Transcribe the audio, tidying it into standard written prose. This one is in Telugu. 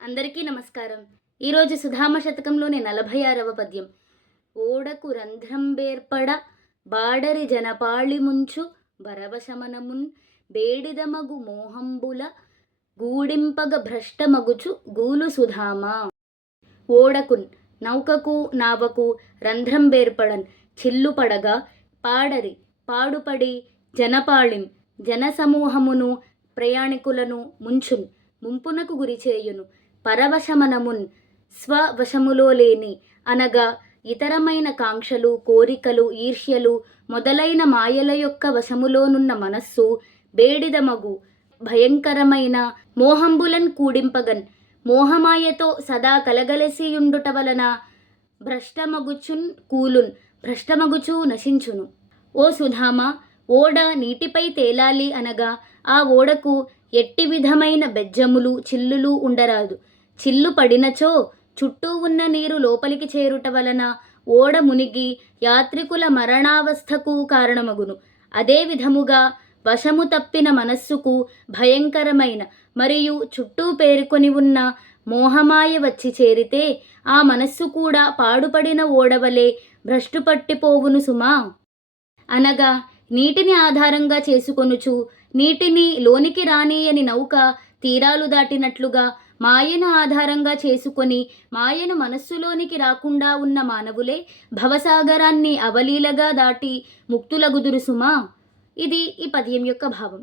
అందరికీ నమస్కారం. ఈరోజు సుధామ శతకంలోని 46వ పద్యం. ఓడకు రంధ్రంబేర్పడ బాడరి జనపాళి ముంచు భరవశమనమున్ బేడిదమగు మోహంబుల గూడింపగ భ్రష్టమగుచు గూలు సుధామ. ఓడకున్ నౌకకు నావకు రంధ్రం బేర్పడన్ చిల్లుపడగా పాడరి పాడుపడి జనపాళిం జనసమూహమును ప్రయాణికులను ముంచున్ ముంపునకు గురిచేయును పరవశమనమున్ స్వవశములో లేని అనగా ఇతరమైన కాంక్షలు కోరికలు ఈర్ష్యలు మొదలైన మాయల యొక్క వశములోనున్న మనస్సు బేడిదమగు భయంకరమైన మోహంబులన్ కూడింపగన్ మోహమాయతో సదా కలగలసియుండుట వలన భ్రష్టమగుచున్ కూలున్ భ్రష్టమగుచూ నశించును. ఓ సుధామ, ఓడ నీటిపై తేలాలి అనగా ఆ ఓడకు ఎట్టి విధమైన బెజ్జములు చిల్లులు ఉండరాదు. చిల్లు పడినచో చుట్టూ ఉన్న నీరు లోపలికి చేరుట వలన ఓడ మునిగి యాత్రికుల మరణావస్థకు కారణమగును. అదే విధముగా వశము తప్పిన మనస్సుకు భయంకరమైన మరియు చుట్టూ పేరుకొని ఉన్న మోహమాయ వచ్చి చేరితే ఆ మనస్సు కూడా పాడుపడిన ఓడవలే భ్రష్టుపట్టిపోవును సుమా. అనగా నీటిని ఆధారంగా చేసుకొనుచు నీటిని లోనికి రానియని నౌక తీరాలు దాటినట్లుగా మాయను ఆధారంగా చేసుకొని మాయను మనస్సులోనికి రాకుండా ఉన్న మానవులే భవసాగరాన్ని అవలీలగా దాటి ముక్తులగుదురు సుమా. ఇది ఈ పద్యం యొక్క భావం.